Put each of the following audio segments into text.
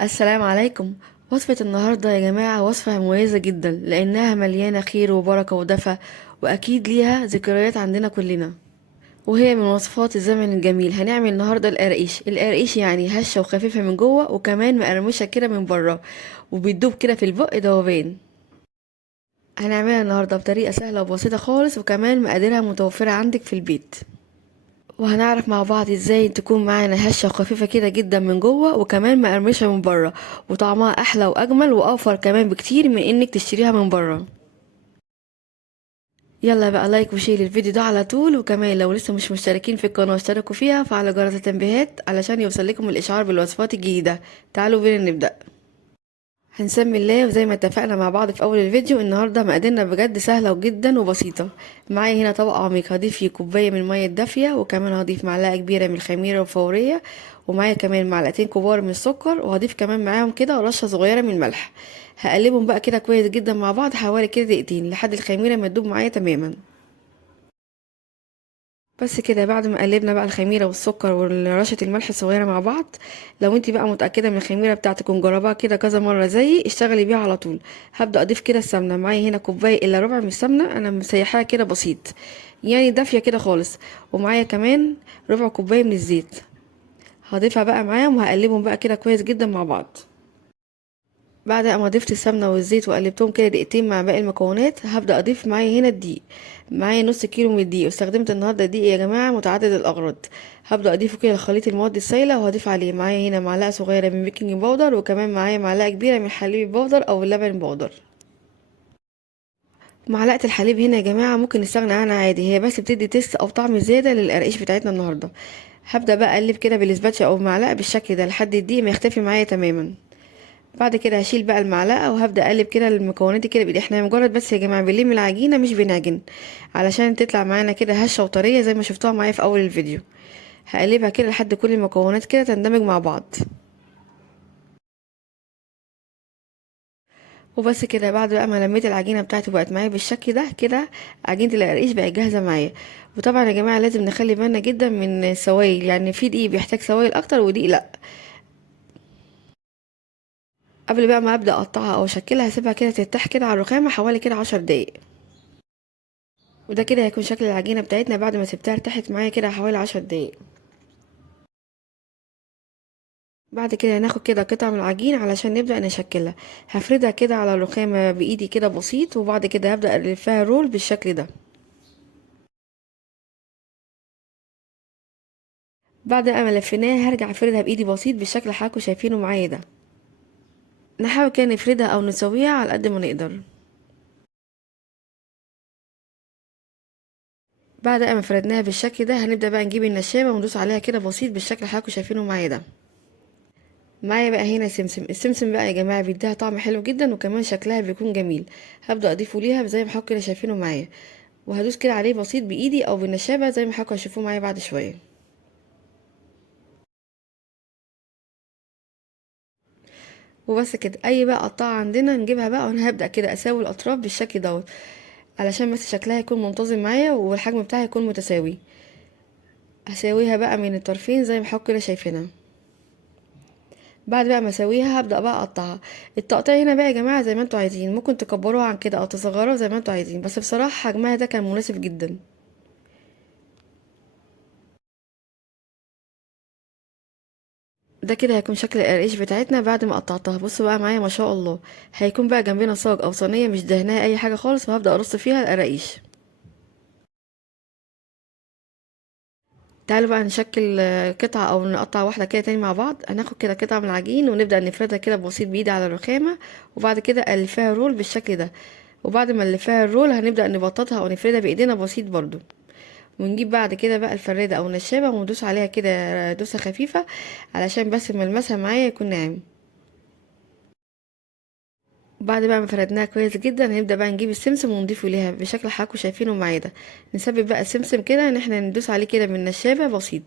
السلام عليكم. وصفة النهاردة يا جماعة وصفة مميزة جدا لأنها مليانة خير وبركة ودفى، وأكيد ليها ذكريات عندنا كلنا، وهي من وصفات الزمن الجميل. هنعمل النهاردة القرقيش يعني هشة وخفيفة من جوه وكمان مقرمشة كده من بره، وبيدوب كده في البق دوبان. هنعملها النهاردة بطريقة سهلة وبسيطة خالص، وكمان مقاديرها متوفرة عندك في البيت. وهنعرف مع بعض ازاي تكون معانا هشة وخفيفة كده جدا من جوه وكمان مقرمشة من بره، وطعمها احلى واجمل واوفر كمان بكتير من انك تشتريها من بره. يلا بقى لايك وشير الفيديو ده على طول، وكمان لو لسه مش مشتركين في القناة اشتركوا فيها وفعلوا جرس التنبيهات علشان يوصل لكم الاشعار بالوصفات الجديدة. تعالوا بينا نبدأ. هنسمي الله، وزي ما اتفقنا مع بعض في اول الفيديو النهارده مقاديرنا بجد سهله وجدا وبسيطه. معايا هنا طبق عميق هضيف فيه كوبايه من الميه الدافيه، وكمان هضيف معلقه كبيره من الخميره الفوريه، ومعايا كمان معلقتين كبار من السكر، وهضيف كمان معاهم كده رشه صغيره من الملح. هقلبهم بقى كده كويس جدا مع بعض حوالي كده دقيقتين لحد الخميره ما تدوب معايا تماما. بس كده بعد ما قلبنا بقى الخميره والسكر ورشه الملح الصغيره مع بعض، لو انت بقى متاكده من الخميره بتاعتك ومجرباها كده كذا مره زيي اشتغلي بيها على طول. هبدا اضيف كده السمنه. معايا هنا كوبايه الا ربع من السمنه، انا مسيحاها كده بسيط يعني دافيه كده خالص. ومعايا كمان ربع كوبايه من الزيت، هضيفها بقى معاهم وهقلبهم بقى كده كويس جدا مع بعض. بعد ما ضفت السمنه والزيت وقلبتهم كده دقيقتين مع باقي المكونات، هبدا اضيف معايا هنا الدقيق. معايا نص كيلو من الدقيق، واستخدمت النهارده دقيق يا جماعه متعدد الاغراض. هبدا اضيفه كده لخليط المواد السائله، وهضيف عليه معايا هنا معلقه صغيره من بيكنج باودر، وكمان معايا معلقه كبيره من حليب باودر او اللبن باودر. معلقه الحليب هنا يا جماعه ممكن نستغنى عنها عادي، هي بس بتدي تيست او طعم زياده للقرقيش بتاعتنا النهارده. هبدا بقى اقلب كده بالسباتشا او معلقه بالشكل ده لحد الدقيق ما يختفي معايا تماما. بعد كده هشيل بقى المعلقه وهبدا اقلب كده المكونات دي كده بايدي. احنا مجرد بس يا جماعه بنلم العجينه مش بنعجن، علشان تطلع معانا كده هشه وطريه زي ما شفتوها معايا في اول الفيديو. هقلبها كده لحد كل المكونات كده تندمج مع بعض. وبس كده بعد بقى ما لميت العجينه بتاعتي وبقت معايا بالشكل ده كده، عجينه القرقيش بقت جاهزه معايا. وطبعا يا جماعه لازم نخلي بالنا جدا من السوائل، يعني في دقيق بيحتاج سوائل اكتر ودقيق لا. قبل بقى ما ابدا اقطعها او اشكلها هسيبها كده ترتاح كده على الرخامه حوالي كده 10 دقايق. وده كده هيكون شكل العجينة بتاعتنا بعد ما سبتها ارتاحت معايا كده حوالي 10 دقايق. بعد كده هناخد كده قطعة من العجين علشان نبدأ نشكلها. هفردها كده على الرخامة بإيدي كده بسيط، وبعد كده هبدأ ألفها رول بالشكل ده. بعد ما لفيناها هرجع افردها بإيدي بسيط بالشكل اللي حضراتكم شايفينه معايا ده. نحاول كده نفردها أو نسويها على قد ما نقدر. بعد ما فردناها بالشكل ده هنبدأ بقى نجيب النشابة وندوس عليها كده بسيط بالشكل اللي حضراتكم شايفينه معايا ده. معايا بقى هنا سمسم. السمسم بقى يا جماعه بيديها طعم حلو جدا وكمان شكلها بيكون جميل. هبدا اضيفه ليها زي ما حضراتكم كده شايفينه معايا، وهدوس كده عليه بسيط بايدي او بالنشابه زي ما حضراتكم هتشوفوه معايا بعد شويه. وبس كده اي بقى قطعه عندنا نجيبها بقى، وانا هبدا كده اساوي الاطراف بالشكل دوت علشان بس شكلها يكون منتظم معايا والحجم بتاعها يكون متساوي. هساويها بقى من الطرفين زي ما حضراتكم كده شايفينها. بعد بقى ما اسويها هبدا بقى اقطعها. التقطيع هنا بقى يا جماعه زي ما انتوا عايزين، ممكن تكبروها عن كده او تصغروها زي ما انتوا عايزين، بس بصراحه حجمها ده كان مناسب جدا. ده كده هيكون شكل القرقيش بتاعتنا بعد ما قطعتها. بصوا بقى معايا ما شاء الله، هيكون بقى جنبنا صاج او صينيه مش دهناها اي حاجه خالص، وهبدا ارص فيها القراقيش. تعالوا بقى نشكل قطعه او نقطع واحده كده تاني مع بعض. هناخد كده قطعه من العجين ونبدا نفردها كده بسيط بايدي على الرخامه، وبعد كده الفها رول بالشكل ده. وبعد ما نلفها الرول هنبدا نبططها او نفردها بايدينا بسيط برضو. ونجيب بعد كده بقى الفرادة او النشابة وندوس عليها كده دوسة خفيفة علشان بس ملمسها معايا يكون ناعم. بعد بقى ما فردناها كويس جدا هنبدأ بقى نجيب السمسم ونضيفه ليها بالشكل اللي حضراتكم شايفينه معايا ده. نثبت بقى السمسم كده ان احنا ندوس عليه كده بالنشابة بسيط.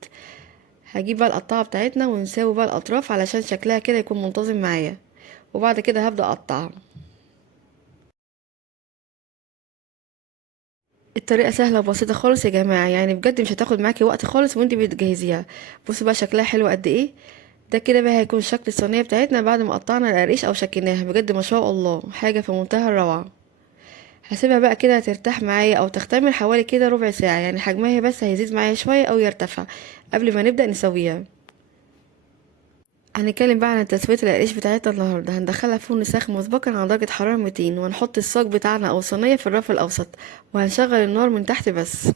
هجيب بقى القطاعة بتاعتنا ونساوي بقى الاطراف علشان شكلها كده يكون منتظم معايا. وبعد كده هبدأ اقطعها. الطريقة سهلة وبسيطة خالص يا جماعة، يعني بجد مش هتاخد معاكي وقت خالص وانتي بتجهزيها. بصوا بقى شكلها حلو قد ايه. ده كده بقى هيكون شكل الصينيه بتاعتنا بعد ما قطعنا القرقيش او شكلناها. بجد ما شاء الله حاجه في منتهى الروعه. هسيبها بقى كده ترتاح معايا او تختمر حوالي كده ربع ساعه، يعني حجمها بس هيزيد معايا شويه او يرتفع قبل ما نبدا نسويها. هنتكلم بقى عن تسوية القريش بتاعتنا النهاردة. هندخلها فرن ساخن مسبقا على درجة حرارة 200، وهنحط الصاج بتاعنا أو صينية في الرف الأوسط، وهنشغل النار من تحت بس.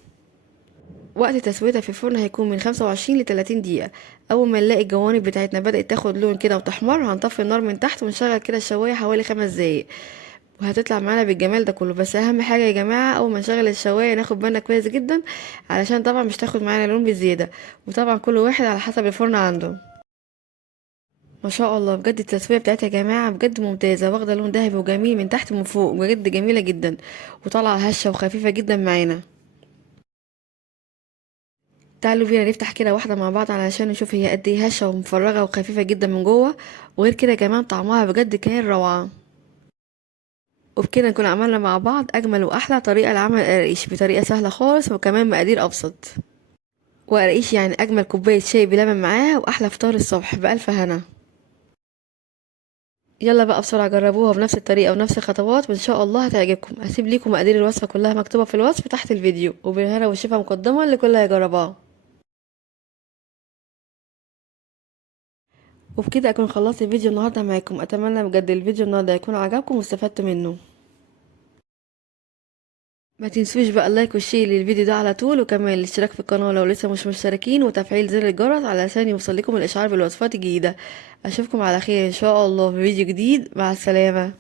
وقت تسويتها في الفرن هيكون من 25 ل 30 دقيقة. أول ما نلاقي الجوانب بتاعتنا بدأت تاخد لون كده وتحمر، هنطفي النار من تحت ونشغل كده الشواية حوالي 5 دقايق، وهتطلع معانا بالجمال ده كله. بس أهم حاجة يا جماعة، أول ما نشغل الشواية ناخد بالنا كويس جدا، علشان طبعا مش تاخد معانا لون بزيادة، وطبعا كل واحد على حسب الفرن عنده. ما شاء الله بجد التسوية بتاعتها يا جماعة بجد ممتازة، واخدة لون ذهبي وجميل من تحت ومن فوق، بجد جميلة جدا، وطالعة هشة وخفيفة جدا معانا. تعالوا بينا نفتح كده واحدة مع بعض علشان نشوف هي قد ايه هشة ومفرغة وخفيفة جدا من جوه، وغير كده كمان طعمها بجد كان روعة. وبكده نكون عملنا مع بعض أجمل وأحلى طريقة لعمل القرقيش بطريقة سهلة خالص، وكمان مقادير أبسط. وقرقيش يعني أجمل كوباية شاي بلبن معاها، وأحلى فطار الصبح بألف هنا. يلا بقى بسرعة جربوها بنفس الطريقة ونفس الخطوات، وإن شاء الله هتعجبكم. هسيب ليكم مقادير الوصفة كلها مكتوبة في الوصف تحت الفيديو، وبالهنا والشفا مقدما لكل هيجربها. وبكده أكون خلصت الفيديو النهاردة معاكم. أتمنى بجد الفيديو النهاردة يكون عجبكم واستفدتوا منه. ما تنسوش بقى اللايك والشير للفيديو ده على طول، وكمان الاشتراك في القناة لو لسه مش مشتركين، وتفعيل زر الجرس علشان يوصل لكم الإشعار بالوصفات الجديدة. أشوفكم على خير إن شاء الله في فيديو جديد. مع السلامة.